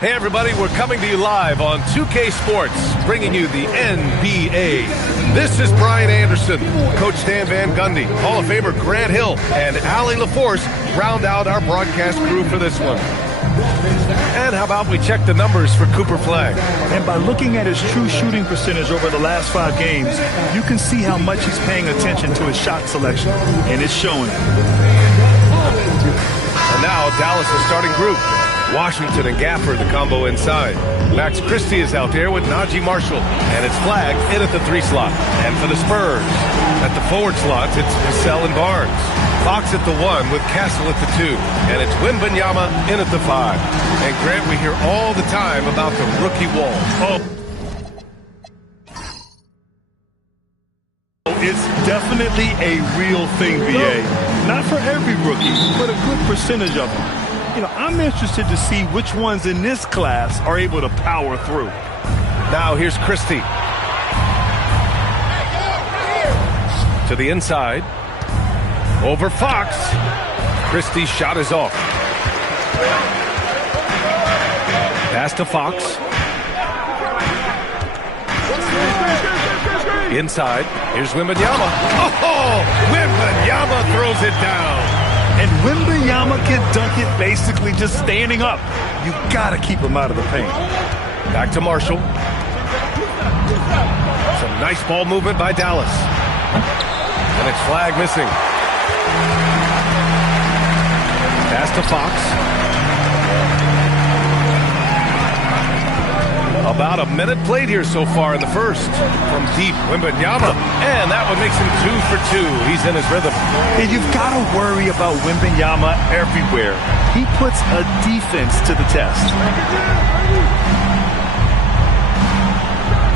Hey everybody, we're coming to you live on 2K Sports, bringing you the NBA. This is Brian Anderson, Coach Stan Van Gundy, Hall of Famer Grant Hill, and Allie LaForce round out our broadcast crew for this one. And how about we check the numbers for Cooper Flagg? And by looking at his true shooting percentage over the last 5 games, you can see how much he's paying attention to his shot selection, and it's showing. And now Dallas' starting group. Washington and Gafford, the combo inside. Max Christie is out there with Najee Marshall. And it's Flagg in at the 3 slot. And for the Spurs, at the forward slots, it's Vassell and Barnes. Fox at the 1 with Castle at the 2. And it's Wembanyama in at the 5. And Grant, we hear all the time about the rookie wall. It's definitely a real thing, VA. Not for every rookie, but a good percentage of them. You know, I'm interested to see which ones in this class are able to power through. Now here's Christie. To the inside. Over Fox. Christie's shot is off. Pass to Fox. Inside. Here's Wembanyama. Oh! Wembanyama throws it down. And Wembanyama can dunk it basically just standing up. You got to keep him out of the paint. Back to Marshall. Some nice ball movement by Dallas. And it's Flagg missing. Pass to Fox. About a minute played here so far in the first. From deep, Wembanyama. And that one makes him 2 for 2. He's in his rhythm. And you've got to worry about Wembanyama everywhere. He puts a defense to the test.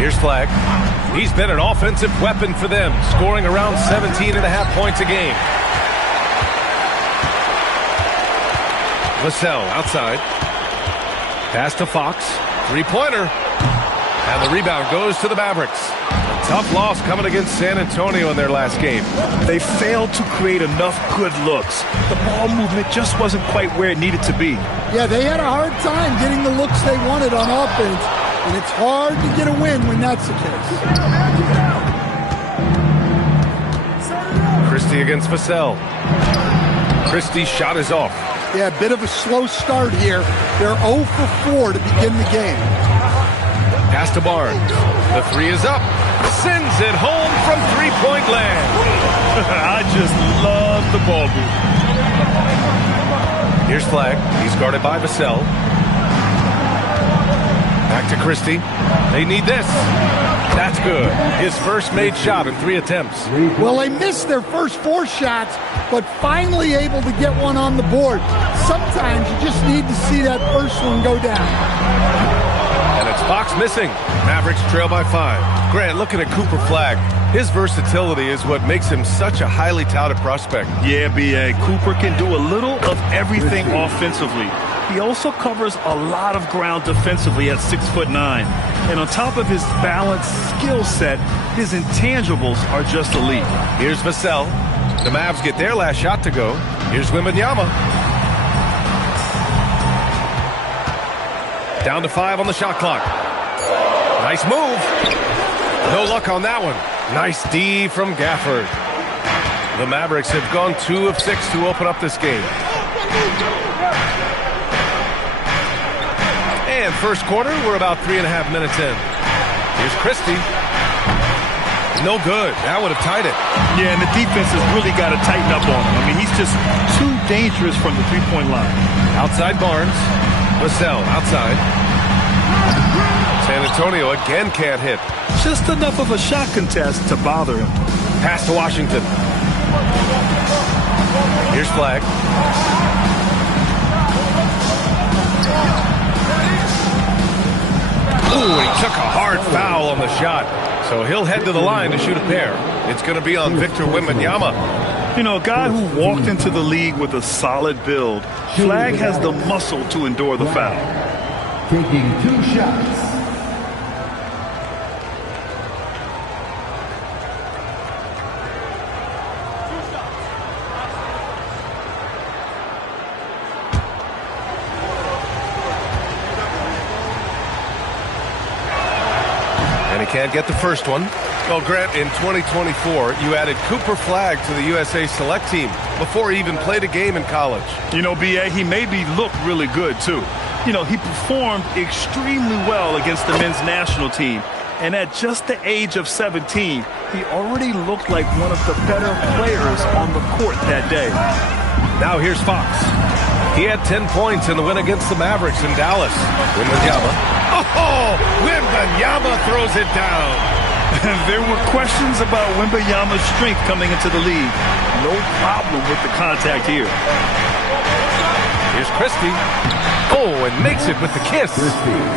Here's Flagg. He's been an offensive weapon for them, scoring around 17.5 points a game. Vassell outside. Pass to Fox. 3-pointer. And the rebound goes to the Mavericks. A tough loss coming against San Antonio in their last game. They failed to create enough good looks. The ball movement just wasn't quite where it needed to be. Yeah, they had a hard time getting the looks they wanted on offense, and it's hard to get a win when that's the case. Christie against Vassell. Christie's shot is off. Yeah, a bit of a slow start here. They're 0 for 4 to begin the game. Pass to Barnes. The 3 is up. Sends it home from 3-point land. I just love the ball movement. Here's Flagg. He's guarded by Vassell. Back to Christie. They need this. That's good. His first made shot in 3 attempts. Well, they missed their first 4 shots, but finally able to get one on the board. Sometimes you just need to see that first one go down. And it's Fox missing. Mavericks trail by 5. Grant, looking at Cooper Flagg, his versatility is what makes him such a highly touted prospect. Yeah, B.A. Cooper can do a little of everything offensively. He also covers a lot of ground defensively at 6'9". And on top of his balanced skill set, his intangibles are just elite. Here's Vassell. The Mavs get their last shot to go. Here's Wembanyama. Down to 5 on the shot clock. Nice move. No luck on that one. Nice D from Gafford. The Mavericks have gone 2 of 6 to open up this game. And first quarter, we're about 3.5 minutes in. Here's Christie. No good. That would have tied it. Yeah, and the defense has really got to tighten up on him. I mean, he's just too dangerous from the 3-point line. Outside Barnes. Vassell outside. San Antonio again can't hit. Just enough of a shot contest to bother him. Pass to Washington. Here's Flagg. Ooh, he took a hard foul on the shot. So he'll head to the line to shoot a pair. It's going to be on Victor Wembanyama. You know, a guy who walked into the league with a solid build. Flagg has the muscle to endure the foul. Taking 2 shots. They can't get the first one. Well, Grant, in 2024, you added Cooper Flagg to the USA Select team before he even played a game in college. You know, B.A., he maybe looked really good, too. You know, he performed extremely well against the men's national team. And at just the age of 17, he already looked like one of the better players on the court that day. Now here's Fox. He had 10 points in the win against the Mavericks in Dallas. Wembanyama. Oh, Wembanyama throws it down. There were questions about Wembanyama's strength coming into the league. No problem with the contact here. Here's Christie. Oh, and makes it with the kiss.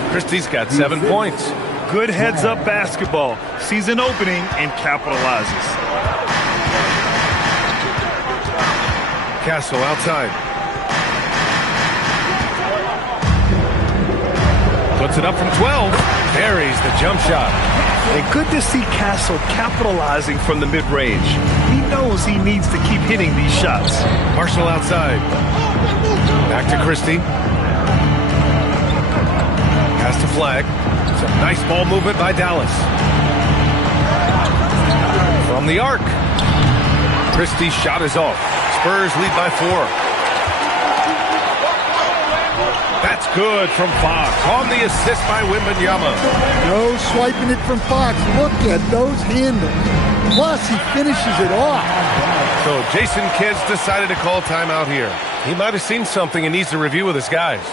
Christie's got 7 points. Good heads-up basketball. Sees an opening and capitalizes. Castle outside. Puts it up from 12. Buries the jump shot. And good to see Castle capitalizing from the mid-range. He knows he needs to keep hitting these shots. Marshall outside. Back to Christie. Pass to Flagg. Some nice ball movement by Dallas. From the arc. Christie's shot is off. Spurs lead by 4. That's good from Fox. On the assist by Wembanyama. No swiping it from Fox. Look at those handles. Plus, he finishes it off. So Jason Kidd's decided to call timeout here. He might have seen something and needs to review with his guys.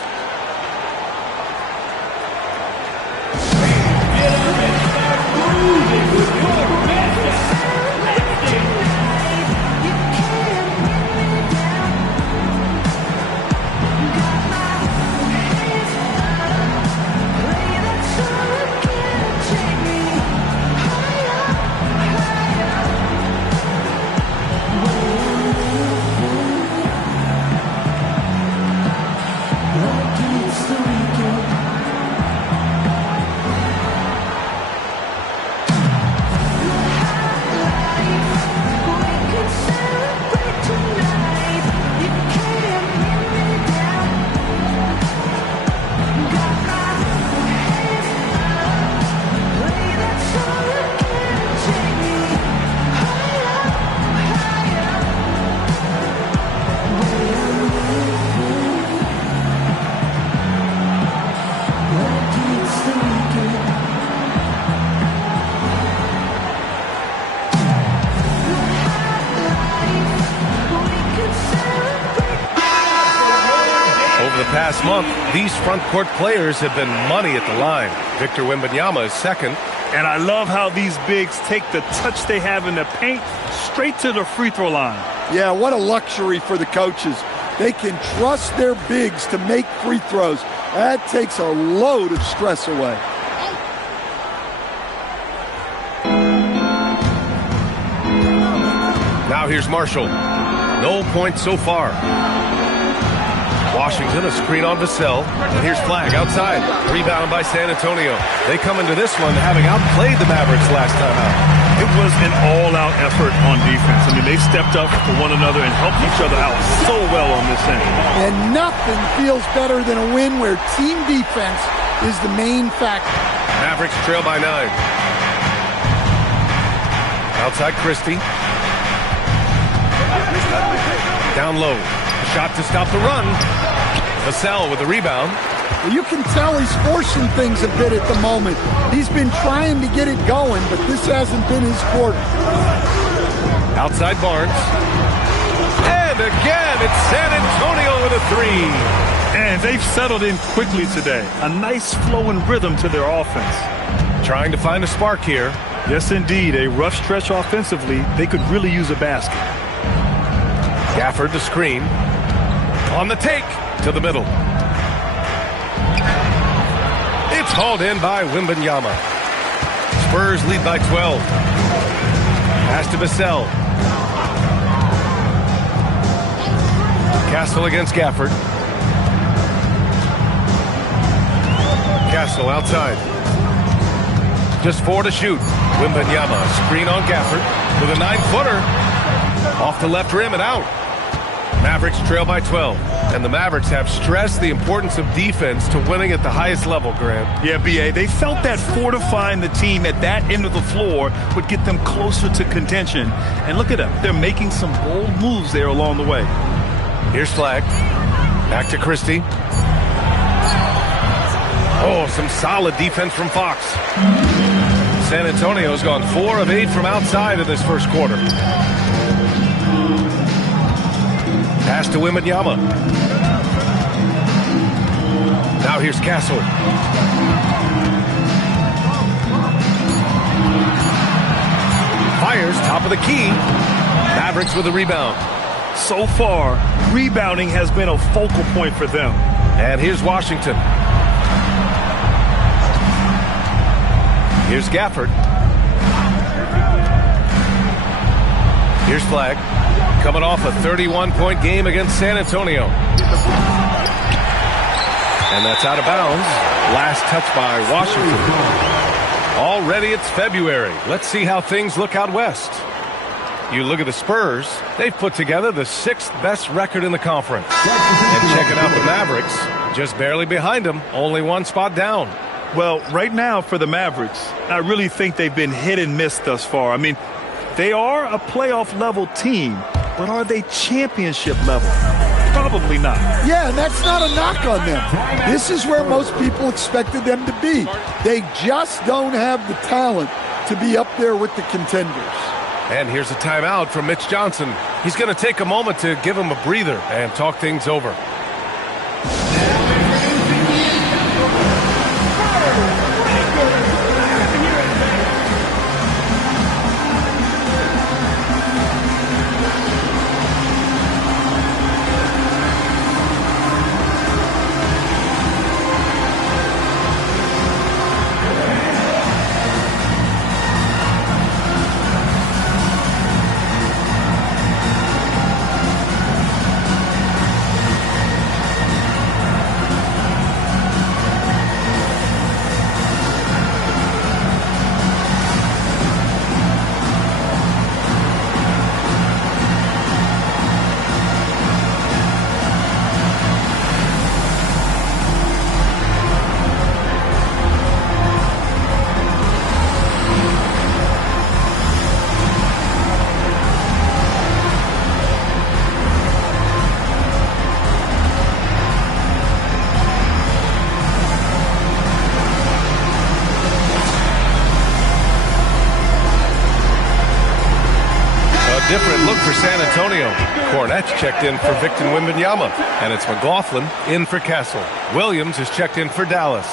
Past month, these front court players have been money at the line. Victor Wembanyama is second. And I love how these bigs take the touch they have in the paint straight to the free throw line. Yeah, what a luxury for the coaches. They can trust their bigs to make free throws. That takes a load of stress away. Now here's Marshall. No points so far. Washington, a screen on Vassell. And here's Flagg outside. Rebound by San Antonio. They come into this one having outplayed the Mavericks last time out. It was an all-out effort on defense. I mean, they stepped up for one another and helped each other out so well on this end. And nothing feels better than a win where team defense is the main factor. Mavericks trail by 9. Outside Christie. Down low. Shot to stop the run. Vassell with the rebound. Well, you can tell he's forcing things a bit at the moment. He's been trying to get it going, but this hasn't been his quarter. Outside Barnes. And again, it's San Antonio with a 3. And they've settled in quickly today. A nice flow and rhythm to their offense. Trying to find a spark here. Yes, indeed. A rough stretch offensively. They could really use a basket. Gafford the screen. On the take to the middle. It's hauled in by Wembanyama. Spurs lead by 12. Pass to Vassell. Castle against Gafford. Castle outside. Just 4 to shoot. Wembanyama screen on Gafford with a 9-footer. Off the left rim and out. Mavericks trail by 12. And the Mavericks have stressed the importance of defense to winning at the highest level, Grant. Yeah, B.A., they felt that fortifying the team at that end of the floor would get them closer to contention. And look at them. They're making some bold moves there along the way. Here's Flag. Back to Christie. Oh, some solid defense from Fox. San Antonio's gone 4 of 8 from outside in this first quarter. Pass to Wembanyama. Now here's Castle. Fires, top of the key. Mavericks with a rebound. So far, rebounding has been a focal point for them. And here's Washington. Here's Gafford. Here's Flag. Coming off a 31-point game against San Antonio. And that's out of bounds. Last touch by Washington. Already it's February. Let's see how things look out west. You look at the Spurs, they've put together the 6th best record in the conference. And checking out the Mavericks, just barely behind them, only 1 spot down. Well, right now for the Mavericks, I really think they've been hit and miss thus far. I mean, they are a playoff level team, but are they championship level? Probably not. Yeah, and that's not a knock on them. This is where most people expected them to be. They just don't have the talent to be up there with the contenders. And here's a timeout from Mitch Johnson. He's going to take a moment to give him a breather and talk things over. Different look for San Antonio. Cornette's checked in for Victor Wembanyama, and it's McLaughlin in for Castle. Williams is checked in for Dallas.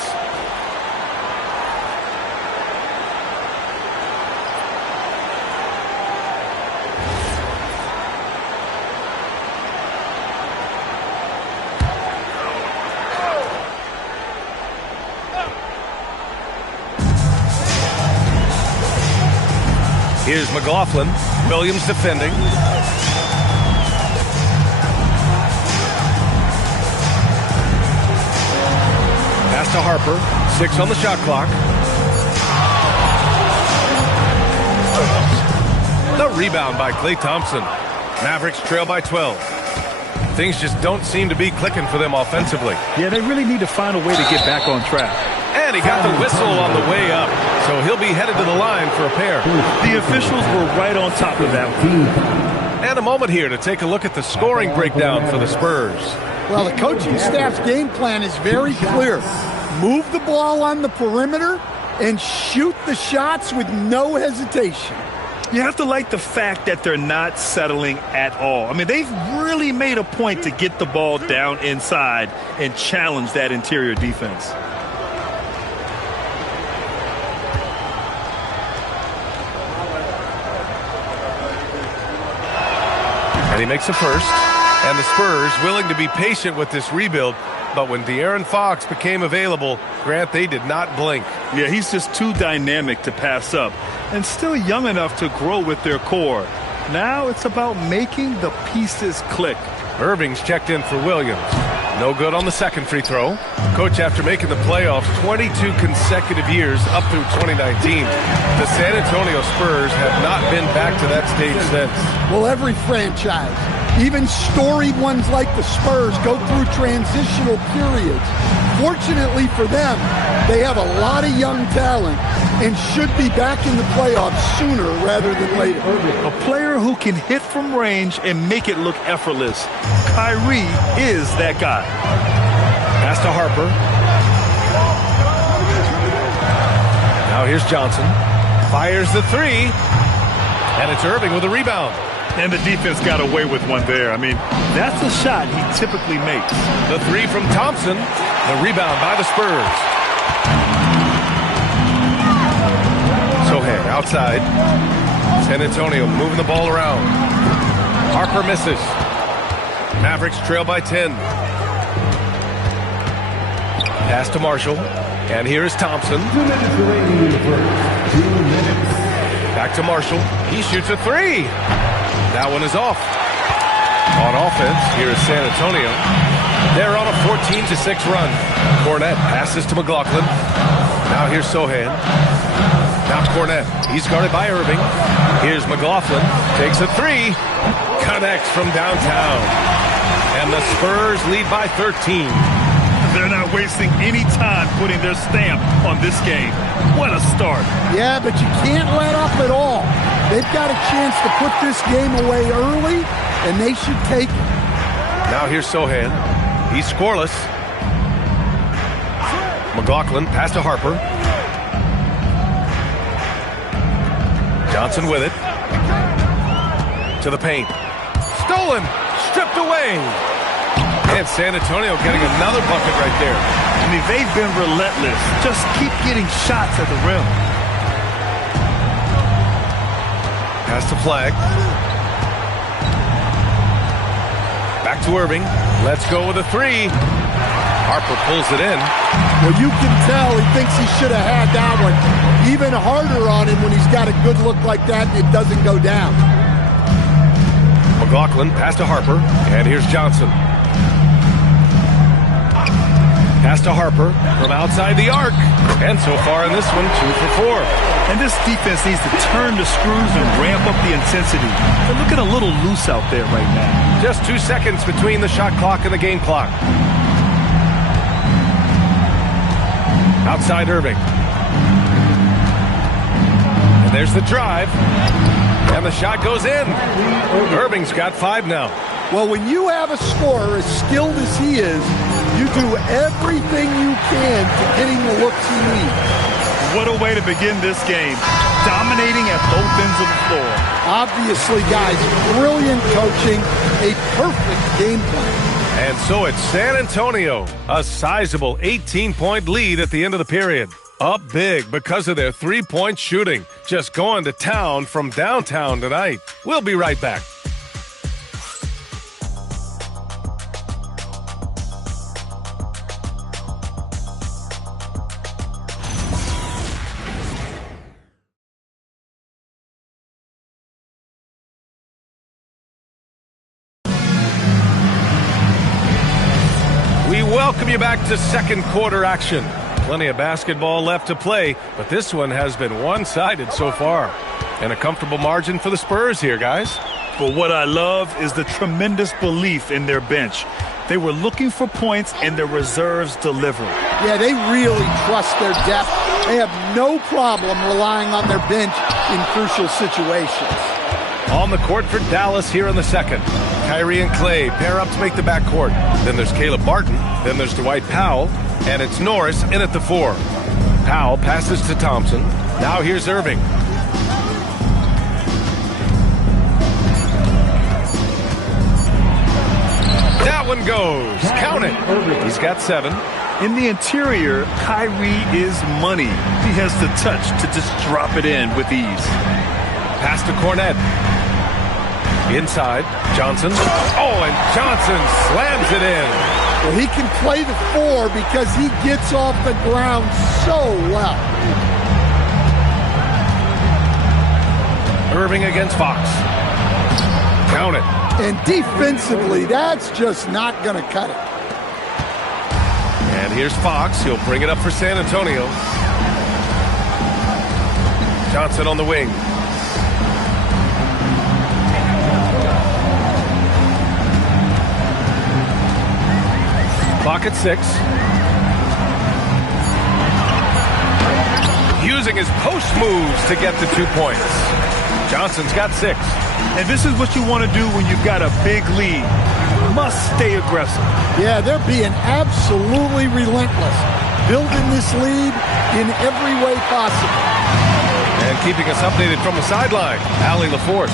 Here's McLaughlin. Williams defending. Pass to Harper. 6 on the shot clock. The rebound by Klay Thompson. Mavericks trail by 12. Things just don't seem to be clicking for them offensively. Yeah, they really need to find a way to get back on track. And he got the whistle on the way up, so he'll be headed to the line for a pair. The officials were right on top of that one. And a moment here to take a look at the scoring breakdown for the Spurs. Well, the coaching staff's game plan is very clear. Move the ball on the perimeter and shoot the shots with no hesitation. You have to like the fact that they're not settling at all. I mean, they've really made a point to get the ball down inside and challenge that interior defense. And he makes a first. And the Spurs willing to be patient with this rebuild. But when De'Aaron Fox became available, Grant, they did not blink. Yeah, he's just too dynamic to pass up. And still young enough to grow with their core. Now it's about making the pieces click. Irving's checked in for Williams. No good on the second free throw. Coach, after making the playoffs 22 consecutive years up through 2019, the San Antonio Spurs have not been back to that stage since. Well, every franchise Even storied ones like the Spurs go through transitional periods. Fortunately for them, they have a lot of young talent and should be back in the playoffs sooner rather than later. A player who can hit from range and make it look effortless. Kyrie is that guy. Pass to Harper. Now here's Johnson. Fires the three. And it's Irving with a rebound. And the defense got away with one there. I mean, that's a shot he typically makes. The three from Thompson. The rebound by the Spurs. Sohan outside. San Antonio moving the ball around. Harper misses. Mavericks trail by 10. Pass to Marshall. And here is Thompson. 2 minutes remaining in the first. 2 minutes. Back to Marshall. He shoots a three. That one is off. On offense, here is San Antonio. They're on a 14-6 run. Cornette passes to McLaughlin. Now here's Sohan. Now Cornette. He's guarded by Irving. Here's McLaughlin. Takes a three. Connects from downtown. And the Spurs lead by 13. They're not wasting any time putting their stamp on this game. What a start. Yeah, but you can't let up at all. They've got a chance to put this game away early, and they should take it. Now here's Sohan. He's scoreless. McLaughlin, pass to Harper. Johnson with it. To the paint. Stolen. Stripped away. And San Antonio getting another bucket right there. I mean, they've been relentless. Just keep getting shots at the rim. Pass to Flag. Back to Irving. Let's go with a three. Harper pulls it in. Well, you can tell he thinks he should have had that one. Even harder on him when he's got a good look like that and it doesn't go down. McLaughlin, pass to Harper. And here's Johnson. Pass to Harper from outside the arc. And so far in this one, 2 for 4. And this defense needs to turn the screws and ramp up the intensity. They're looking a little loose out there right now. Just 2 seconds between the shot clock and the game clock. Outside Irving. And there's the drive. And the shot goes in. Irving's got 5 now. Well, when you have a scorer as skilled as he is, you do everything you can to getting the looks he needs. What a way to begin this game. Dominating at both ends of the floor. Obviously, guys, brilliant coaching, a perfect game plan. And so it's San Antonio, a sizable 18-point lead at the end of the period. Up big because of their three-point shooting. Just going to town from downtown tonight. We'll be right back. Welcome you back to second quarter action. Plenty of basketball left to play, but this one has been one-sided so far. And a comfortable margin for the Spurs here, guys. But what I love is the tremendous belief in their bench. They were looking for points, and their reserves delivered. Yeah, they really trust their depth. They have no problem relying on their bench in crucial situations. On the court for Dallas here in the second. Kyrie and Clay pair up to make the backcourt. Then there's Caleb Martin. Then there's Dwight Powell. And it's Norris in at the 4. Powell passes to Thompson. Now here's Irving. That one goes. Count it. He's got 7. In the interior, Kyrie is money. He has the touch to just drop it in with ease. Pass to Cornette. Inside, Johnson. Oh, and Johnson slams it in. Well, he can play the 4 because he gets off the ground so well. Irving against Fox. Count it. And defensively, that's just not going to cut it. And here's Fox. He'll bring it up for San Antonio. Johnson on the wing. Clock at 6. Using his post moves to get the 2 points. Johnson's got 6. And this is what you want to do when you've got a big lead. You must stay aggressive. Yeah, they're being absolutely relentless. Building this lead in every way possible. And keeping us updated from the sideline, Allie LaForce.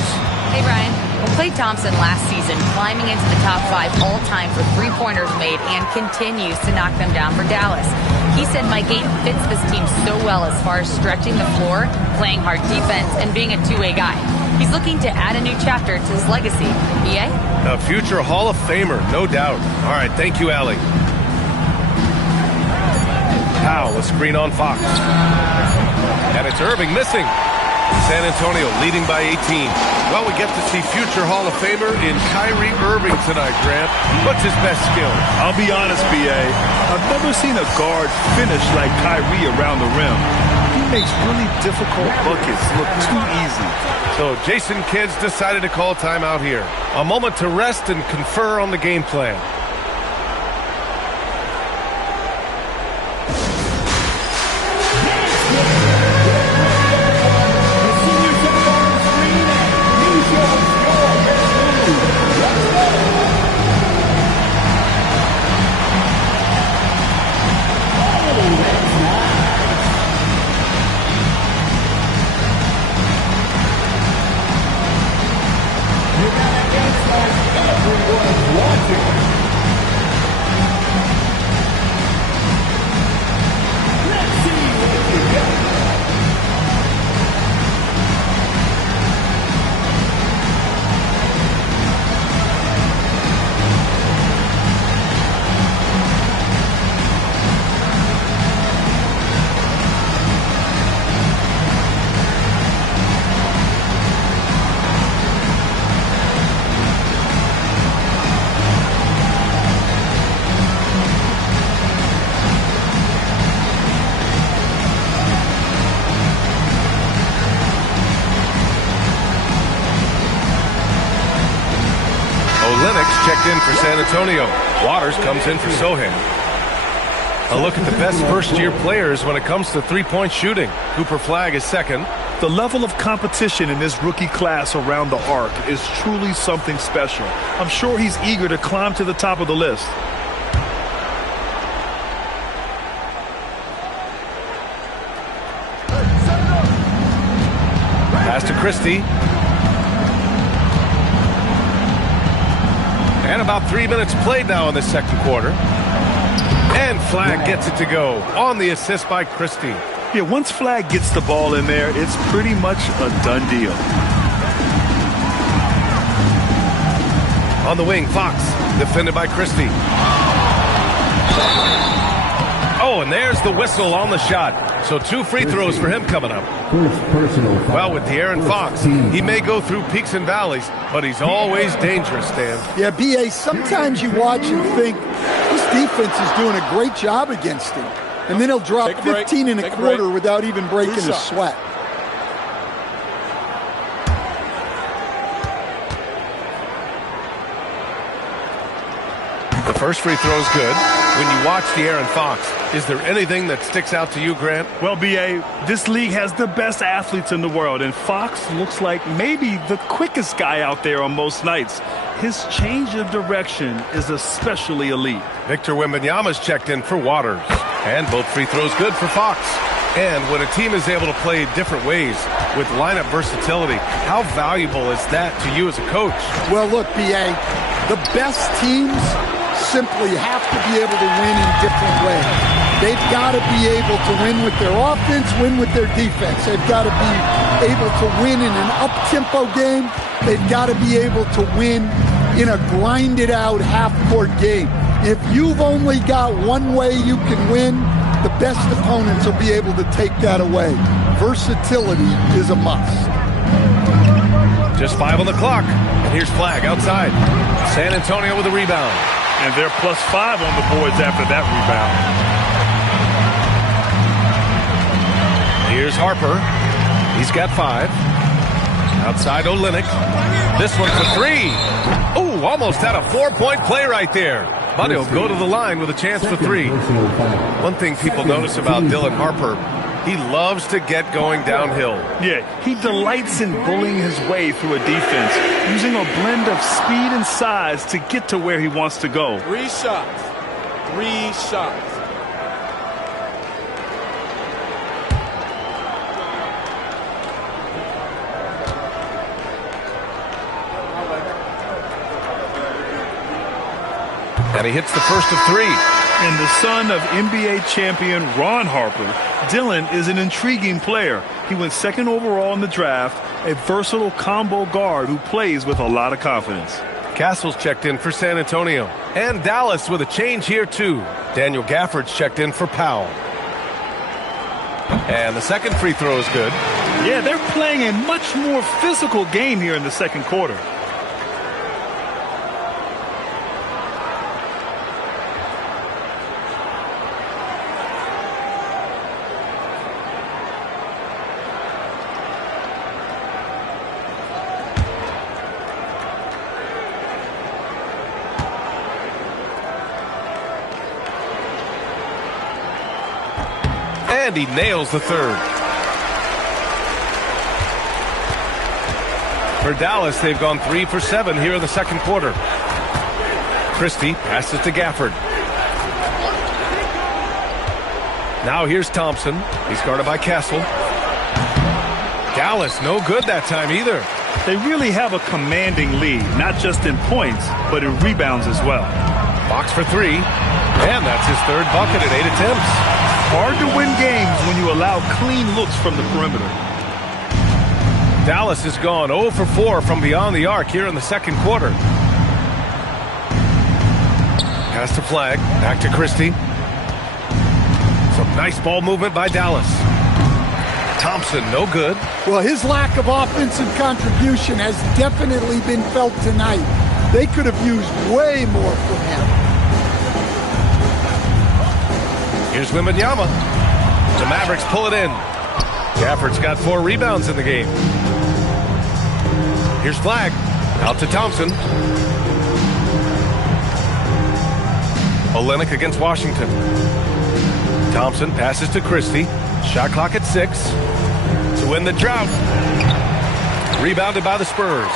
Hey, Brian. Well, Klay Thompson last season climbing into the top 5 all-time for three-pointers made and continues to knock them down for Dallas. He said my game fits this team so well as far as stretching the floor, playing hard defense, and being a two-way guy. He's looking to add a new chapter to his legacy. BA? A future Hall of Famer, no doubt. All right, thank you, Allie. Powell, a screen on Fox. And it's Irving missing. San Antonio leading by 18. Well, we get to see future Hall of Famer in Kyrie Irving tonight, Grant. What's his best skill? I'll be honest, BA. I've never seen a guard finish like Kyrie around the rim. He makes really difficult buckets look too easy. So Jason Kidd's decided to call timeout here. A moment to rest and confer on the game plan. Checked in for San Antonio. Waters comes in for Sohan. A look at the best first-year players when it comes to three-point shooting. Cooper Flagg is second. The level of competition in this rookie class around the arc is truly something special. I'm sure he's eager to climb to the top of the list. Pass to Christie. And about 3 minutes played now in the second quarter. And Flagg gets it to go on the assist by Christie. Yeah, once Flagg gets the ball in there, it's pretty much a done deal. On the wing, Fox, defended by Christie. Oh, and there's the whistle on the shot. So 2 free throws for him coming up. Well, with De'Aaron Fox, he may go through peaks and valleys, but he's always dangerous, Dan. Yeah, B.A., sometimes you watch and think, this defense is doing a great job against him. And then he'll drop 15 and a quarter without even breaking a sweat. The first free throw is good. When you watch De'Aaron Fox, is there anything that sticks out to you, Grant? Well, B.A., this league has the best athletes in the world, and Fox looks like maybe the quickest guy out there on most nights. His change of direction is especially elite. Victor Wembanyama's checked in for Waters. And both free throws good for Fox. And when a team is able to play different ways with lineup versatility, how valuable is that to you as a coach? Well, look, B.A., the best teams simply have to be able to win in different ways. They've got to be able to win with their offense, win with their defense. They've got to be able to win in an up-tempo game. They've got to be able to win in a grinded-out half-court game. If you've only got one way you can win, the best opponents will be able to take that away. Versatility is a must. Just 5 on the clock. And here's Flagg outside. San Antonio with a rebound. And they're +5 on the boards after that rebound. Here's Harper. He's got 5. Outside Olynyk. This one for 3. Ooh, almost had a 4-point play right there. but he'll go to the line with a chance for three. One thing people notice about Dylan Harper, he loves to get going downhill. Yeah, he delights in bullying his way through a defense, using a blend of speed and size to get to where he wants to go. 3 shots. 3 shots. And he hits the first of 3. And the son of NBA champion Ron Harper, Dylan is an intriguing player. He went 2nd overall in the draft, a versatile combo guard who plays with a lot of confidence. Castle's checked in for San Antonio. And Dallas with a change here, too. Daniel Gafford's checked in for Powell. And the second free throw is good. Yeah, they're playing a much more physical game here in the second quarter. And he nails the third. For Dallas, they've gone 3 for 7 here in the second quarter. Christie passes to Gafford. Now here's Thompson. He's guarded by Castle. Dallas, no good that time either. They really have a commanding lead, not just in points, but in rebounds as well. Fox for 3. And that's his third bucket at 8 attempts. Hard to win games when you allow clean looks from the perimeter. Dallas has gone 0 for 4 from beyond the arc here in the second quarter. Pass to Flag. Back to Christie. Some nice ball movement by Dallas. Thompson, no good. Well, his lack of offensive contribution has definitely been felt tonight. They could have used way more from him. Here's Wembanyama. The Mavericks pull it in. Gafford's got 4 rebounds in the game. Here's Flag. Out to Thompson. Olenek against Washington. Thompson passes to Christie. Shot clock at 6. To win the drought. Rebounded by the Spurs.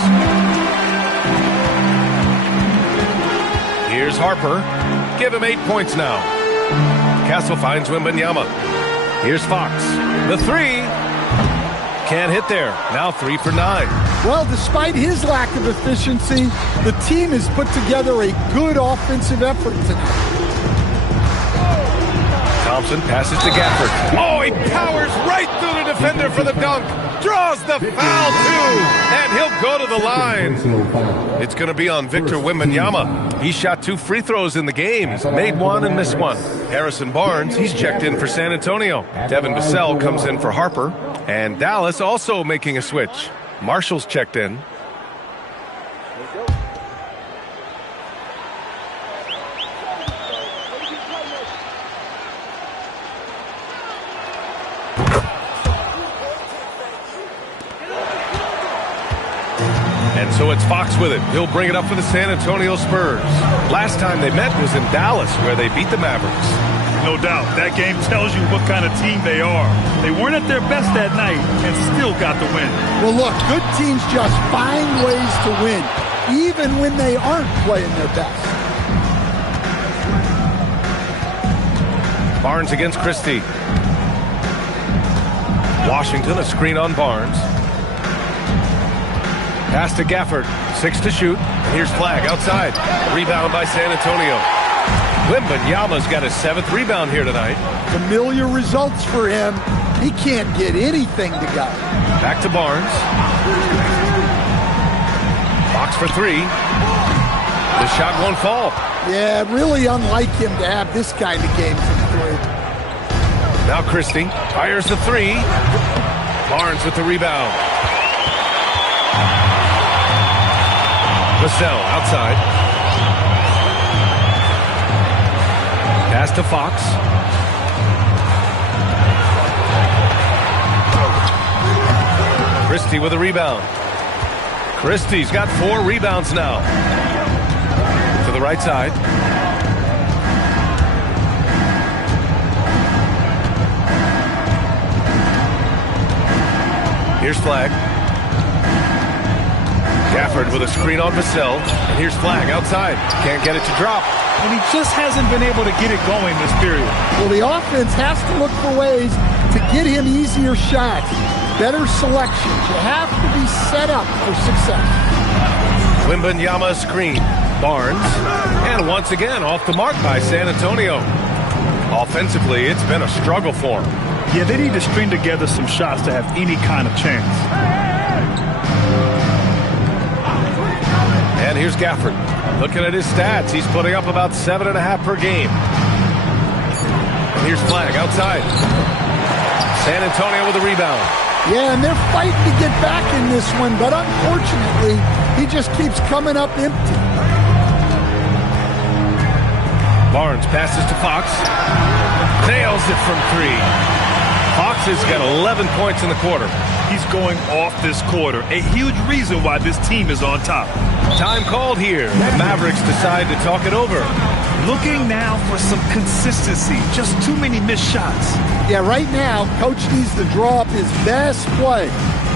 Here's Harper. Give him 8 points now. Castle finds Wembanyama. Here's Fox. The 3. Can't hit there. Now 3 for 9. Well, despite his lack of efficiency, the team has put together a good offensive effort tonight. Thompson passes to Gafford. Oh, he powers right through the defender for the dunk. Draws the foul, too. And he'll go to the line. It's going to be on Victor Wembanyama. He shot 2 free throws in the game. Made 1 and missed 1. Harrison Barnes, he's checked in for San Antonio. Devin Vassell comes in for Harper. And Dallas also making a switch. Marshall's checked in. And so it's Fox with it. He'll bring it up for the San Antonio Spurs. Last time they met was in Dallas, where they beat the Mavericks. No doubt. That game tells you what kind of team they are. They weren't at their best that night and still got the win. Well, look, good teams just find ways to win, even when they aren't playing their best. Barnes against Christie. Washington, a screen on Barnes. Pass to Gafford. 6 to shoot. And here's Flag outside. Rebound by San Antonio. Wembanyama's got his 7th rebound here tonight. Familiar results for him. He can't get anything to go. Back to Barnes. Fox for 3. The shot won't fall. Yeah, really unlike him to have this kind of game from 3. Now Christie fires the 3. Barnes with the rebound. Vassell outside. Pass to Fox. Christie with a rebound. Christie's got 4 rebounds now. To the right side. Here's Flag. Gafford with a screen on Vassell. And here's Flag outside. Can't get it to drop. And he just hasn't been able to get it going this period. Well, the offense has to look for ways to get him easier shots, better selections. You have to be set up for success. Wembanyama screen. Barnes. And once again, off the mark by San Antonio. Offensively, it's been a struggle for him. Yeah, they need to string together some shots to have any kind of chance. And here's Gafford. Looking at his stats, he's putting up about 7.5 per game. And here's Flag outside. San Antonio with a rebound. Yeah, and they're fighting to get back in this one, but unfortunately, he just keeps coming up empty. Barnes passes to Fox. Nails it from 3. Fox has got 11 points in the quarter. He's going off this quarter. A huge reason why this team is on top. Time called here. The Mavericks decide to talk it over. Looking now for some consistency. Just too many missed shots. Yeah, right now, Coach needs to draw up his best play,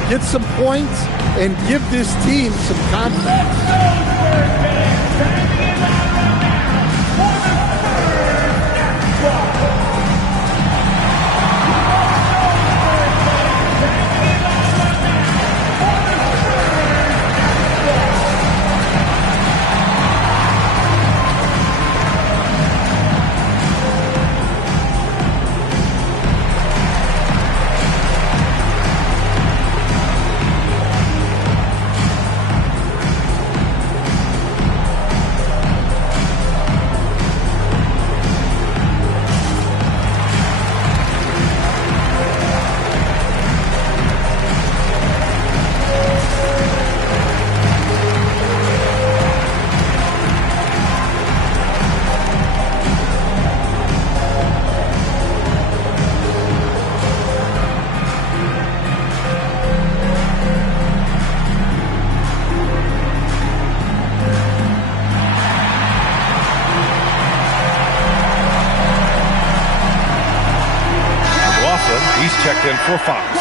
get some points, and give this team some confidence. Checked in for Fox.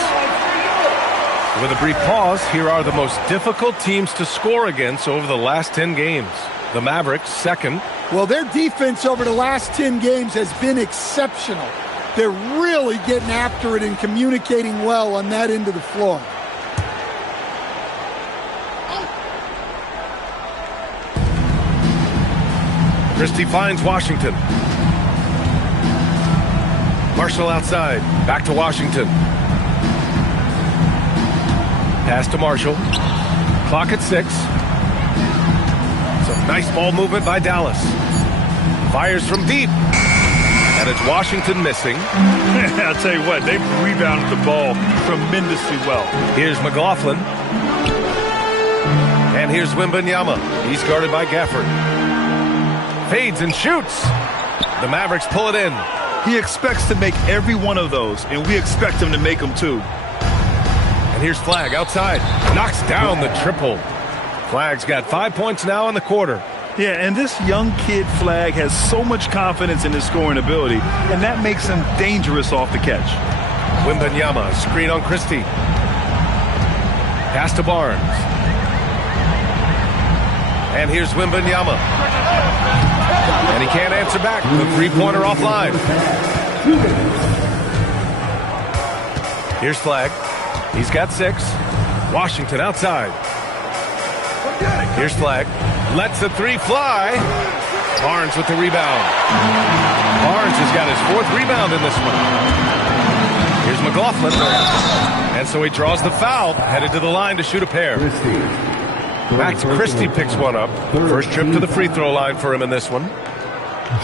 With a brief pause, here are the most difficult teams to score against over the last 10 games. The Mavericks, second. Well, their defense over the last 10 games has been exceptional. They're really getting after it and communicating well on that end of the floor. Christie finds Washington. Marshall outside. Back to Washington. Pass to Marshall. Clock at 6. Some nice ball movement by Dallas. Fires from deep. And it's Washington missing. I'll tell you what, they've rebounded the ball tremendously well. Here's McLaughlin. And here's Wembanyama. He's guarded by Gafford. Fades and shoots. The Mavericks pull it in. He expects to make every one of those, and we expect him to make them too. And here's Flag outside. Knocks down the triple. Flag's got 5 points now in the quarter. Yeah, and this young kid Flag has so much confidence in his scoring ability, and that makes him dangerous off the catch. Wembanyama, screen on Christie. Pass to Barnes. And here's Wembanyama. And he can't answer back. The three-pointer offline. Here's Flag. He's got 6. Washington outside. Here's Flag. Lets the 3 fly. Barnes with the rebound. Barnes has got his 4th rebound in this one. Here's McLaughlin. And so he draws the foul. Headed to the line to shoot a pair. Max Christie picks one up. First trip to the free throw line for him in this one.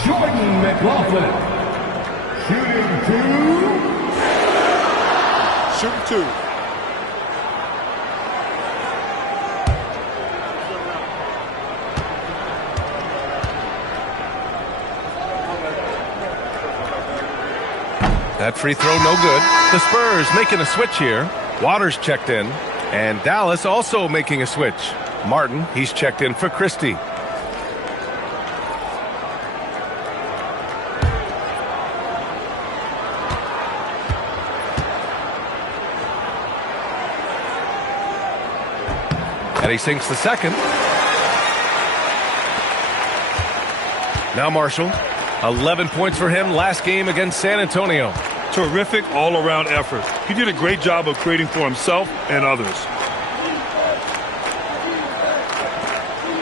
Jordan McLaughlin. Shooting 2. Shooting 2. That free throw no good. The Spurs making a switch here. Waters checked in. And Dallas also making a switch. Martin, he's checked in for Christie. And he sinks the second. Now Marshall. 11 points for him last game against San Antonio. Terrific all-around effort. He did a great job of creating for himself and others.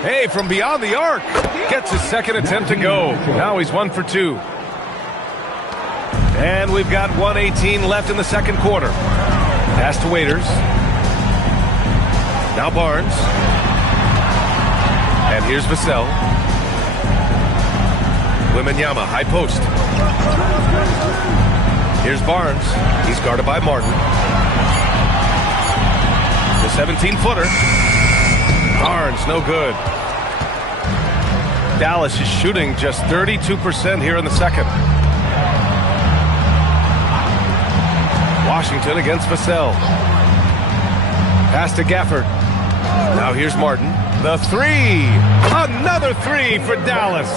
Hey, from beyond the arc. Gets his second attempt to go. Now he's 1 for 2. And we've got 1:18 left in the second quarter. Pass to Waiters. Now Barnes. And here's Vassell. Wembanyama, high post. Here's Barnes. He's guarded by Martin. The 17-footer. Barnes, no good. Dallas is shooting just 32% here in the second. Washington against Vassell. Pass to Gafford. Now here's Martin. The three. Another three for Dallas.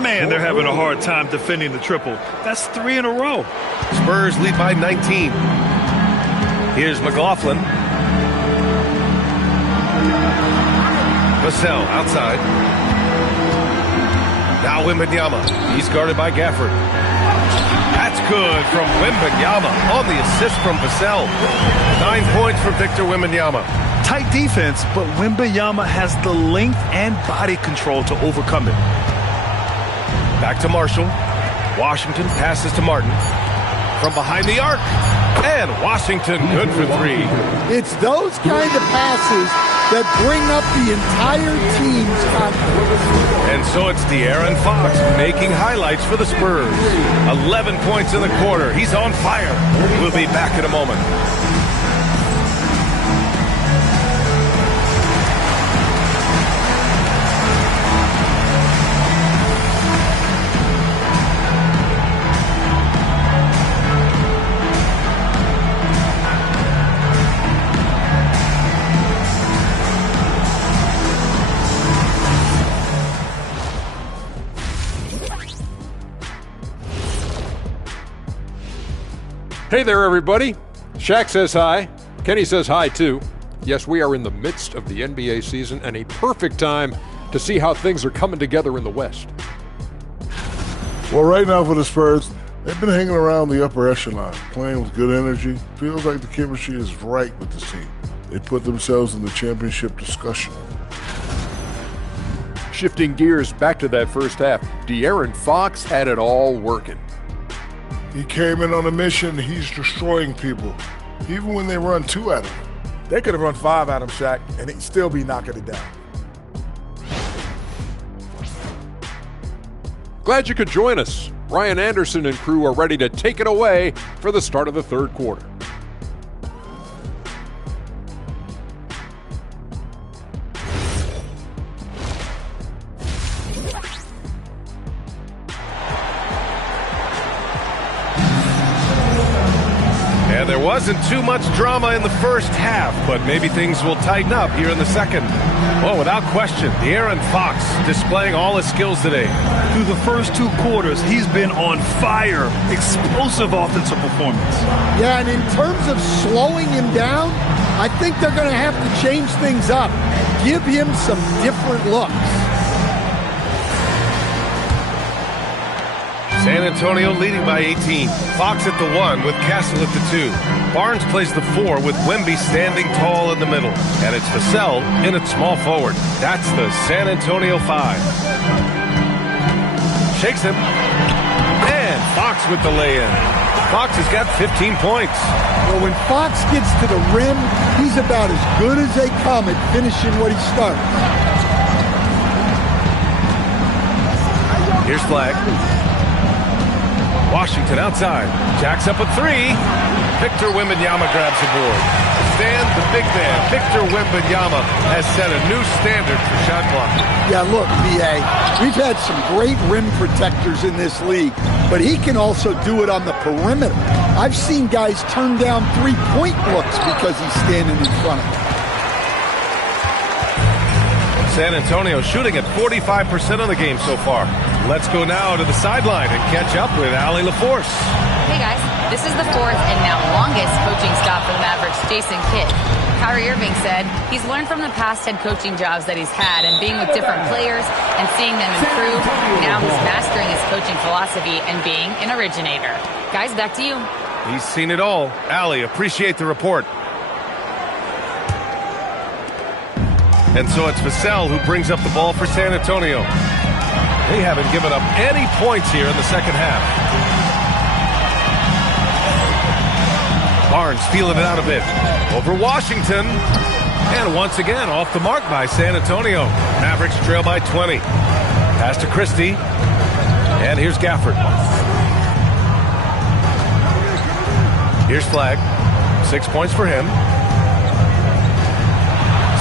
Man, they're having a hard time defending the triple. That's 3 in a row. Spurs lead by 19. Here's McLaughlin. Vassell outside. Now Wembanyama. He's guarded by Gafford. That's good from Wembanyama on the assist from Vassell. 9 points for Victor Wembanyama. Tight defense, but Wembanyama has the length and body control to overcome it. Back to Marshall. Washington passes to Martin. From behind the arc. And Washington good for 3. It's those kind of passes that bring up the entire team's confidence. And so it's De'Aaron Fox making highlights for the Spurs. 11 points in the quarter. He's on fire. We'll be back in a moment. Hey there, everybody. Shaq says hi. Kenny says hi, too. Yes, we are in the midst of the NBA season and a perfect time to see how things are coming together in the West. Well, right now for the Spurs, they've been hanging around the upper echelon, playing with good energy. Feels like the chemistry is right with this team. They put themselves in the championship discussion. Shifting gears back to that first half, De'Aaron Fox had it all working. He came in on a mission. He's destroying people, even when they run 2 at him. They could have run 5 at him, Shaq, and he'd still be knocking it down. Glad you could join us. Ryan Anderson and crew are ready to take it away for the start of the third quarter. And there wasn't too much drama in the first half, but maybe things will tighten up here in the second. Well, without question, De'Aaron Fox displaying all his skills today. Through the first 2 quarters, he's been on fire. Explosive offensive performance. Yeah, and in terms of slowing him down, I think they're going to have to change things up. Give him some different looks. San Antonio leading by 18. Fox at the 1 with Castle at the 2. Barnes plays the 4 with Wemby standing tall in the middle. And it's Vassell in at small forward. That's the San Antonio 5. Shakes him. And Fox with the lay-in. Fox has got 15 points. Well, when Fox gets to the rim, he's about as good as they come at finishing what he starts. Here's Flag. Washington outside. Jacks up a 3. Victor Wembanyama grabs the board. Stan, the big man, Victor Wembanyama, has set a new standard for shot blocking. Yeah, look, B.A., we've had some great rim protectors in this league, but he can also do it on the perimeter. I've seen guys turn down 3-point looks because he's standing in front of them. San Antonio shooting at 45% of the game so far. Let's go now to the sideline and catch up with Allie LaForce. Hey, guys. This is the fourth and now longest coaching stop for the Mavericks' Jason Kidd. Kyrie Irving said he's learned from the past head coaching jobs that he's had and being with different players and seeing them improve. Now he's mastering his coaching philosophy and being an originator. Guys, back to you. He's seen it all. Allie, appreciate the report. And so it's Vassell who brings up the ball for San Antonio. They haven't given up any points here in the second half. Barnes feeling it out a bit. Over Washington. And once again, off the mark by San Antonio. Mavericks trail by 20. Pass to Christie. And here's Gafford. Here's Flagg. 6 points for him.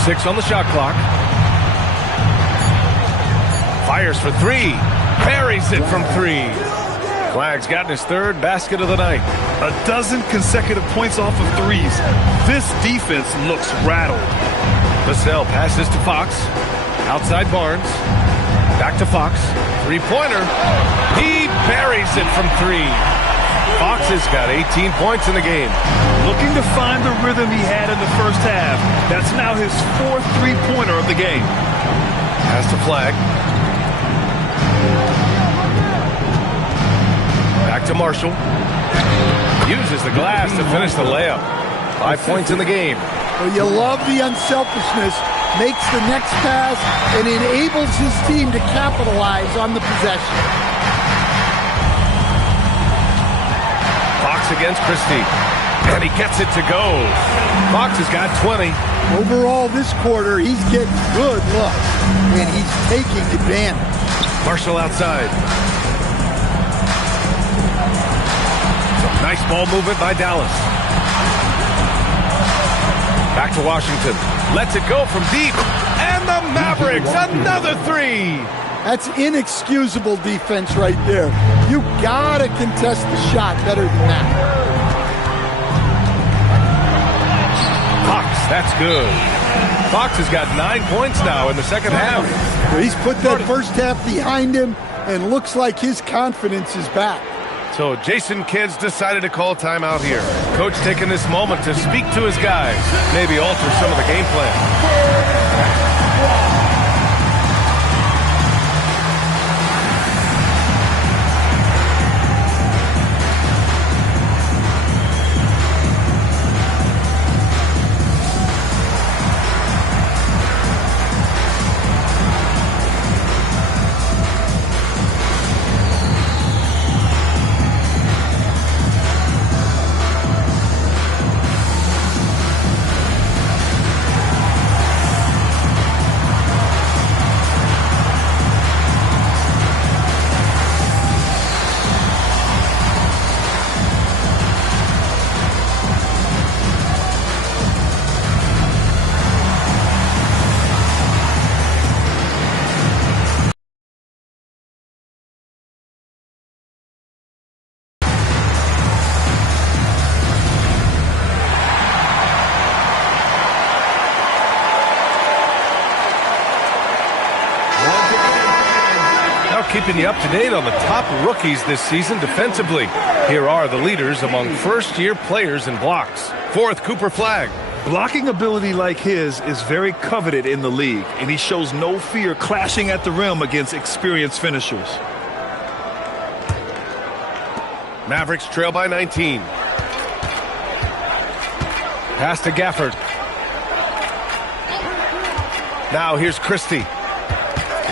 6 on the shot clock. Fires for 3. Buries it from 3. Flagg's gotten his third basket of the night. A dozen consecutive points off of threes. This defense looks rattled. Vassell passes to Fox. Outside Barnes. Back to Fox. Three-pointer. He buries it from 3. Fox has got 18 points in the game. Looking to find the rhythm he had in the first half. That's now his 4th three-pointer of the game. Pass to Flagg. Back to Marshall. Uses the glass to finish the layup. 5 points in the game. Well, you love the unselfishness. Makes the next pass and enables his team to capitalize on the possession. Fox against Christie. And he gets it to go. Fox has got 20. Overall, this quarter, he's getting good looks, and he's taking advantage. Marshall outside. Some nice ball movement by Dallas. Back to Washington. Lets it go from deep. And the Mavericks, another 3. That's inexcusable defense right there. You gotta contest the shot better than that. Fox, that's good. Fox has got 9 points now in the second half. He's put that first half behind him and looks like his confidence is back. So Jason Kidd's decided to call timeout here. Coach taking this moment to speak to his guys, maybe alter some of the game plan. Keeping you up to date on the top rookies this season defensively. Here are the leaders among first-year players in blocks. 4th, Cooper Flagg. Blocking ability like his is very coveted in the league, and he shows no fear clashing at the rim against experienced finishers. Mavericks trail by 19. Pass to Gafford. Now here's Christie.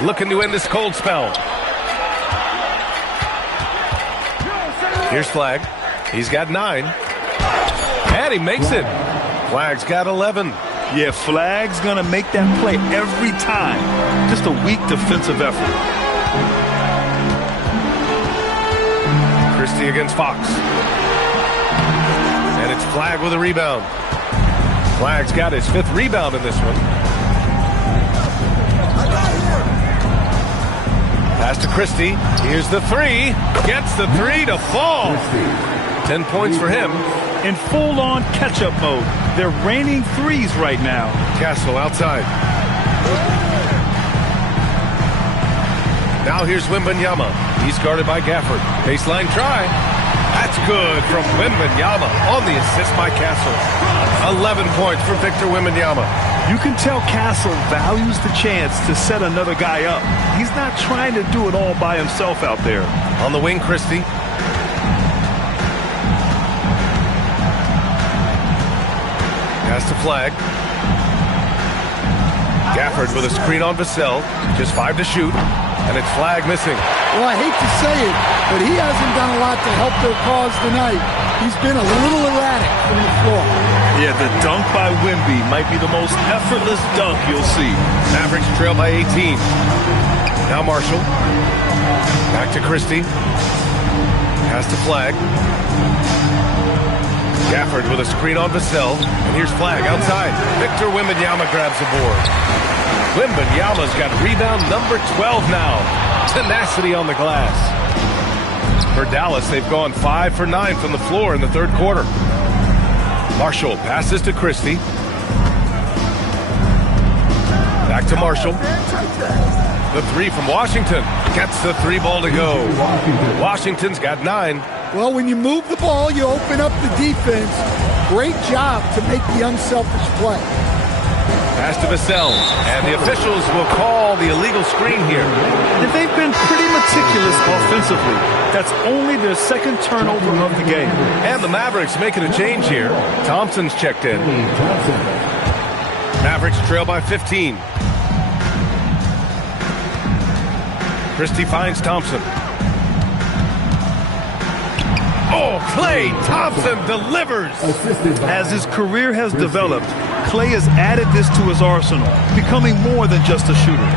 Looking to end this cold spell. Here's Flagg. He's got 9. And he makes it. Flagg's got 11. Yeah, Flagg's going to make that play every time. Just a weak defensive effort. Christie against Fox. And it's Flagg with a rebound. Flagg's got his 5th rebound in this one. Pass to Christie. Here's the 3. Gets the 3 to fall. 10 points for him. In full-on catch-up mode. They're raining threes right now. Castle outside. Now here's Wembanyama. He's guarded by Gafford. Baseline try. That's It's good from Wembanyama on the assist by Castle. 11 points for Victor Wembanyama. You can tell Castle values the chance to set another guy up. He's not trying to do it all by himself out there. On the wing, Christie. Pass to Flag. Gafford with a screen on Vassell. Just 5 to shoot. And it's Flag missing. Well, I hate to say it, but he hasn't done a lot to help their cause tonight. He's been a little erratic from the floor. Yeah, the dunk by Wemby might be the most effortless dunk you'll see. Mavericks trail by 18. Now Marshall. Back to Christie. Pass to Flag. Gafford with a screen on Vassell. And here's Flag outside. Victor Wembanyama grabs the board. Wembanyama's got rebound number 12 now. Tenacity on the glass. For Dallas, they've gone 5 for 9 from the floor in the third quarter. Marshall passes to Christie. Back to Marshall. The 3 from Washington. Gets the 3 ball to go. Washington's got 9. Well, when you move the ball, you open up the defense. Great job to make the unselfish play. Pass to Vassell, and the officials will call the illegal screen here. And they've been pretty meticulous offensively. That's only their second turnover of the game. And the Mavericks making a change here. Thompson's checked in. Mavericks trail by 15. Christie finds Thompson. Oh, Klay Thompson delivers. As his career has developed, Klay has added this to his arsenal, becoming more than just a shooter.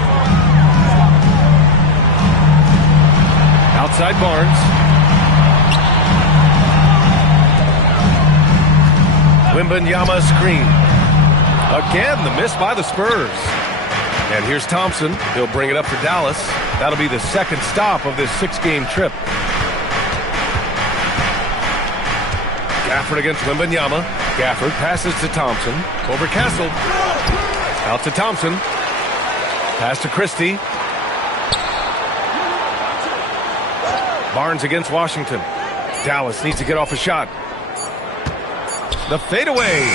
Outside Barnes. Wembanyama screen. Again, the miss by the Spurs. And here's Thompson. He'll bring it up for Dallas. That'll be the second stop of this 6-game trip. Gafford against Wembanyama. Gafford passes to Thompson. Over Castle. Out to Thompson. Pass to Christie. Barnes against Washington. Dallas needs to get off a shot. The fadeaway.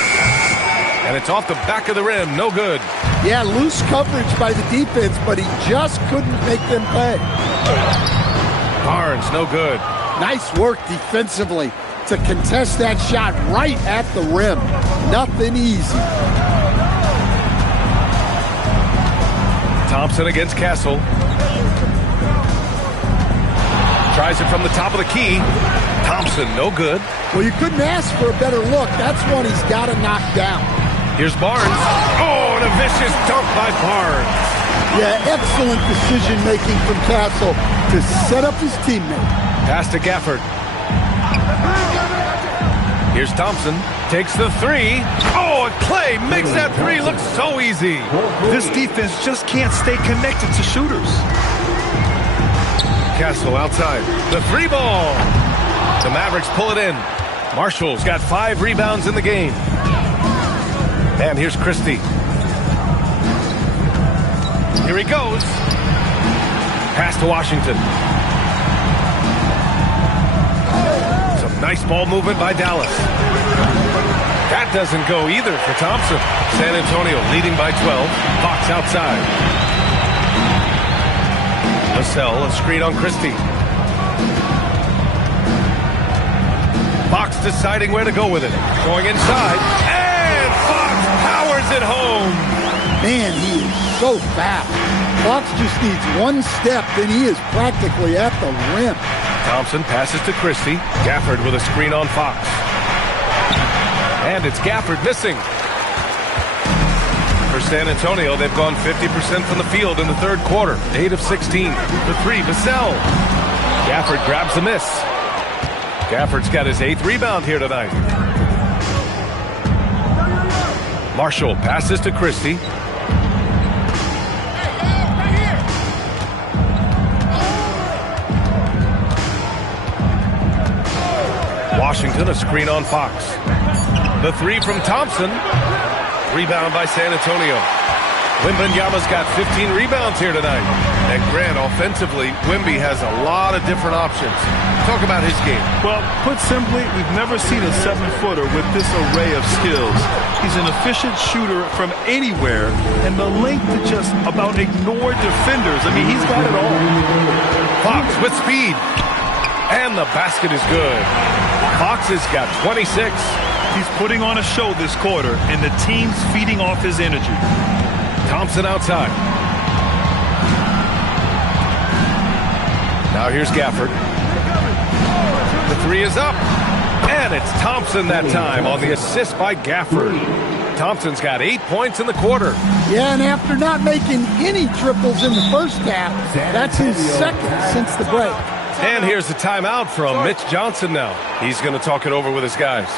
And it's off the back of the rim. No good. Yeah, loose coverage by the defense, but he just couldn't make them pay. Barnes, no good. Nice work defensively to contest that shot right at the rim. Nothing easy. Thompson against Castle. Tries it from the top of the key. Thompson, no good. Well, you couldn't ask for a better look. That's one he's got to knock down. Here's Barnes. Oh, and a vicious dunk by Barnes. Yeah, excellent decision-making from Castle to set up his teammate. Pass to Gafford. Here's Thompson. Takes the 3. Oh, and Klay makes that 3 look so easy. This defense just can't stay connected to shooters. Castle outside. The 3 ball. The Mavericks pull it in. Marshall's got 5 rebounds in the game. And here's Christie. Here he goes. Pass to Washington. Some nice ball movement by Dallas. That doesn't go either for Thompson. San Antonio leading by 12. Fox outside. Vassell, a screen on Christie. Fox deciding where to go with it. Going inside. And Fox powers it home. Man, he is so fast. Fox just needs one step, then he is practically at the rim. Thompson passes to Christie. Gafford with a screen on Fox. And it's Gafford missing. For San Antonio, they've gone 50% from the field in the third quarter. 8 of 16. The 3, Vassell. Gafford grabs the miss. Gafford's got his 8th rebound here tonight. Marshall passes to Christie. Washington, a screen on Fox. The 3 from Thompson. Rebound by San Antonio. Wembanyama's got 15 rebounds here tonight. And Grant, offensively, Wemby has a lot of different options. Talk about his game. Well, put simply, we've never seen a 7-footer with this array of skills. He's an efficient shooter from anywhere, and the length to just about ignore defenders. I mean, he's got it all. Fox with speed. And the basket is good. Fox has got 26. He's putting on a show this quarter, and the team's feeding off his energy. Thompson outside. Now here's Gafford. The three is up. And it's Thompson that time on the assist by Gafford. Thompson's got 8 points in the quarter. Yeah, and after not making any triples in the first half, that's his second since the break. And here's the timeout from Mitch Johnson now. He's going to talk it over with his guys.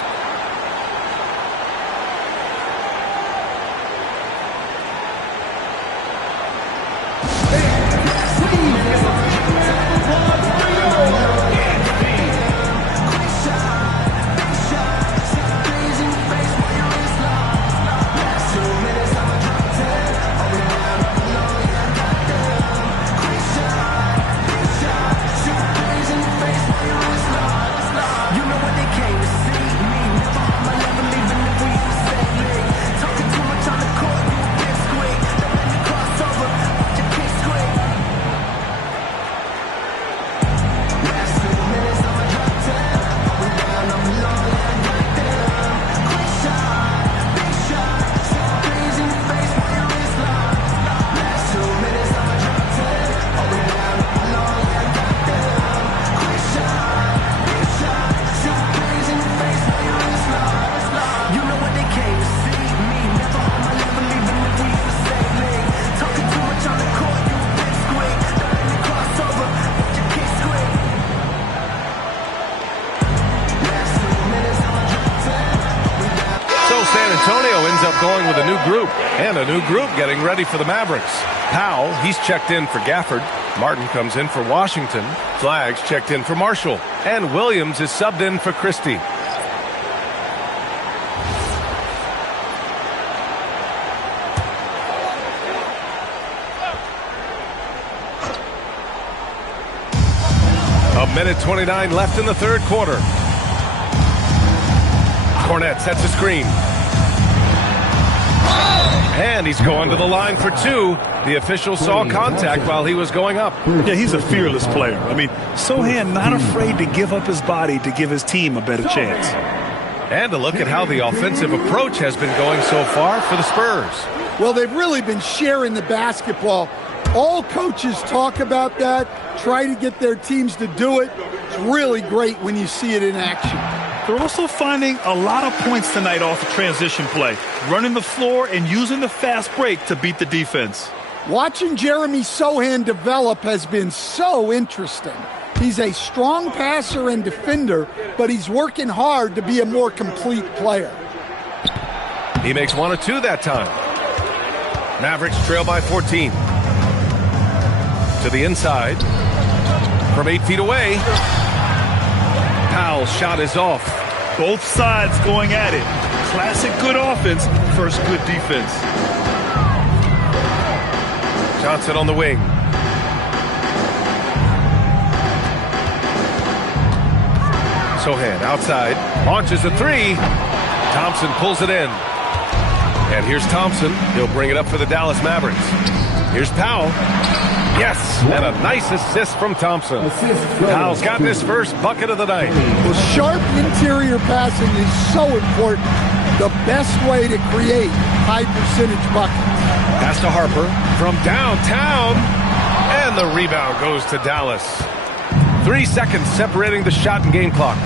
Going with a new group, and a new group getting ready for the Mavericks. Powell, he's checked in for Gafford. Martin comes in for Washington. Flaggs checked in for Marshall. And Williams is subbed in for Christie. A minute 29 left in the third quarter. Cornette sets a screen. And he's going to the line for two. The official saw contact while he was going up. Yeah, he's a fearless player. I mean, Sohan not afraid to give up his body to give his team a better chance. And to look at how the offensive approach has been going so far for the Spurs. Well, they've really been sharing the basketball. All coaches talk about that, try to get their teams to do it. It's really great when you see it in action. They're also finding a lot of points tonight off of transition play, running the floor and using the fast break to beat the defense. Watching Jeremy Sohan develop has been so interesting. He's a strong passer and defender, but he's working hard to be a more complete player. He makes 1 of 2 that time. Mavericks trail by 14. To the inside. From 8 feet away. Powell's shot is off. Both sides going at it. Classic good offense versus good defense. Johnson on the wing. Sohan outside. Launches a three. Thompson pulls it in. And here's Thompson. He'll bring it up for the Dallas Mavericks. Here's Powell. Yes, and a nice assist from Thompson. Powell's gotten his first bucket of the night. Well, sharp interior passing is so important. The best way to create high-percentage buckets. Pass to Harper from downtown. And the rebound goes to Dallas. 3 seconds separating the shot and game clocks.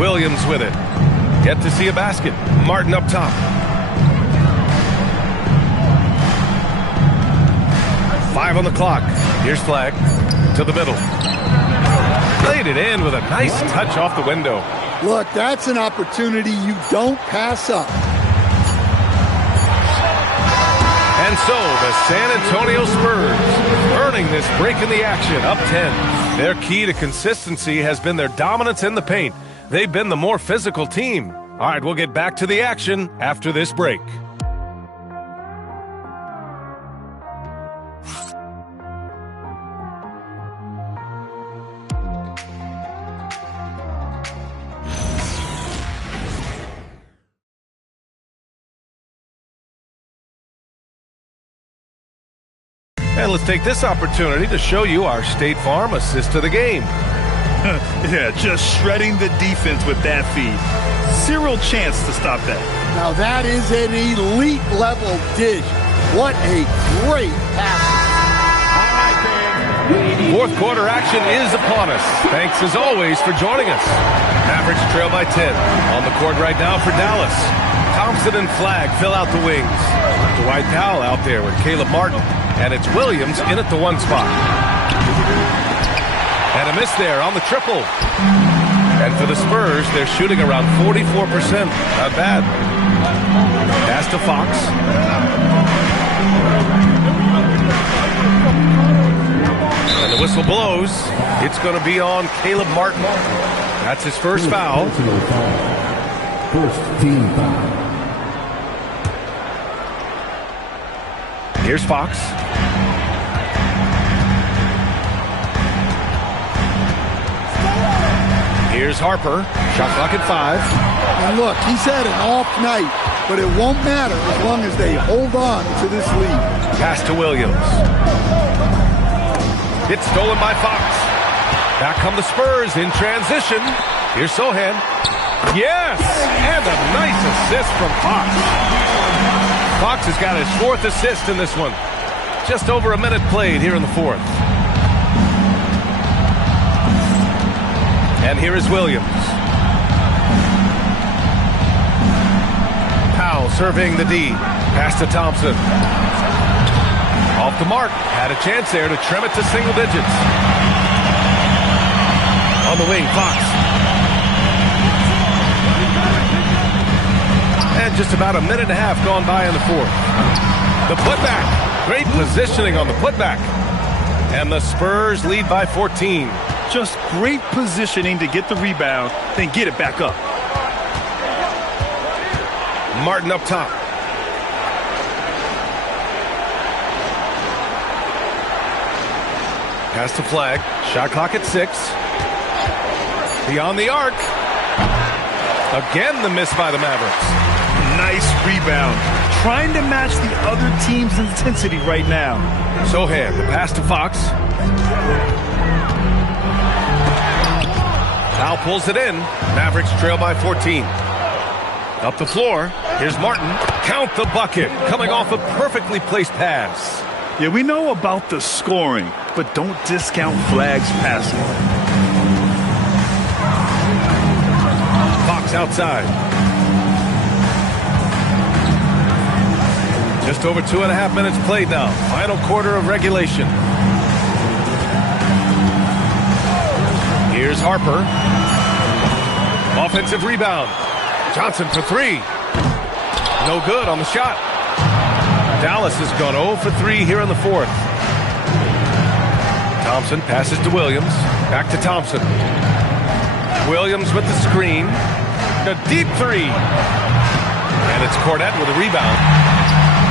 Williams with it. Yet to see a basket. Martin up top. 5 on the clock. Here's Flagg to the middle. Laid it in with a nice touch off the window. Look, that's an opportunity you don't pass up. And so the San Antonio Spurs earning this break in the action, up 10. Their key to consistency has been their dominance in the paint. They've been the more physical team. All right, we'll get back to the action after this break. And let's take this opportunity to show you our State Farm assist to the game. Yeah, just shredding the defense with that feed. Zero chance to stop that. Now that is an elite level dish. What a great pass. Fourth quarter action is upon us. Thanks as always for joining us. Mavericks trail by 10. On the court right now for Dallas. Thompson and Flagg fill out the wings. Dwight Powell out there with Caleb Martin. And it's Williams in at the one spot. And a miss there on the triple. And for the Spurs, they're shooting around 44%. Not bad. Pass to Fox. And the whistle blows. It's going to be on Caleb Martin. That's his first foul. First team foul. Here's Fox. Here's Harper. Shot clock at 5. And look, he's had an off night, but it won't matter as long as they hold on to this lead. Pass to Williams. It's stolen by Fox. Back come the Spurs in transition. Here's Sohan. Yes! And a nice assist from Fox. Fox has got his 4th assist in this one. Just over a minute played here in the 4th. And here is Williams. Powell surveying the D. Pass to Thompson. Off the mark. Had a chance there to trim it to single digits. On the wing, Fox. And just about a minute and a half gone by in the 4th. The putback. Great positioning on the putback. And the Spurs lead by 14. Just great positioning to get the rebound, then get it back up. Martin up top. Pass to Flagg. Shot clock at 6. Beyond the arc. Again, the miss by the Mavericks. Nice rebound. Trying to match the other team's intensity right now. Sohan, the pass to Fox. Powell pulls it in. Mavericks trail by 14. Up the floor. Here's Martin. Count the bucket. Coming off a perfectly placed pass. Yeah, we know about the scoring, but don't discount Flagg's passing. Fox outside. Just over 2.5 minutes played now. Final quarter of regulation. Here's Harper. Offensive rebound. Johnson for 3. No good on the shot. Dallas has gone 0 for 3 here in the 4th. Thompson passes to Williams. Back to Thompson. Williams with the screen. A deep 3. And it's Cornette with a rebound.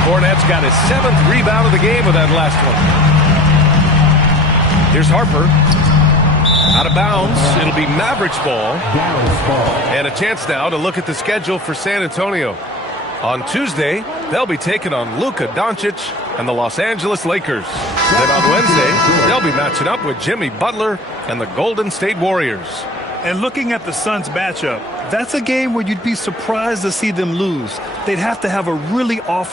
Cornette's got his 7th rebound of the game with that last one. Here's Harper. Out of bounds. It'll be Mavericks ball. And a chance now to look at the schedule for San Antonio. On Tuesday, they'll be taking on Luka Doncic and the Los Angeles Lakers. Then on Wednesday, they'll be matching up with Jimmy Butler and the Golden State Warriors. And looking at the Suns matchup, that's a game where you'd be surprised to see them lose. They'd have to have a really off